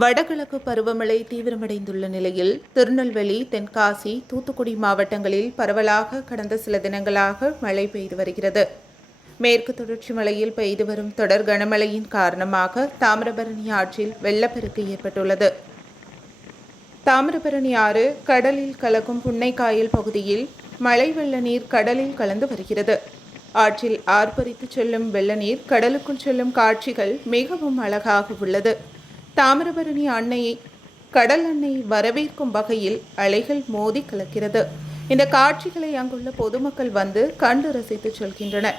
வடகிழக்கு பருவமழை தீவிரமடைந்துள்ள நிலையில் திருநெல்வேலி, தென்காசி, தூத்துக்குடி மாவட்டங்களில் பரவலாக கடந்த சில தினங்களாக மழை பெய்து வருகிறது. மேற்கு தொடர்ச்சி மலையில் பெய்து வரும் தொடர் கனமழையின் காரணமாக தாமிரபரணி ஆற்றில் வெள்ளப்பெருக்கு ஏற்பட்டுள்ளது. தாமிரபரணி ஆறு கடலில் கலக்கும் புன்னைக்காயல் பகுதியில் மழை வெள்ள நீர் கடலில் கலந்து வருகிறது. ஆற்றில் ஆர்ப்பரித்து செல்லும் வெள்ள நீர் கடலுக்குள் செல்லும் காட்சிகள் மிகவும் அழகாக உள்ளது. தாமிரபரணி அன்னையை கடல் அன்னை வரவேற்கும் வகையில் அலைகள் மோதி கலக்கிறது. இந்த காட்சிகளை அங்குள்ள பொதுமக்கள் வந்து கண்டு ரசித்து செல்கின்றனர்.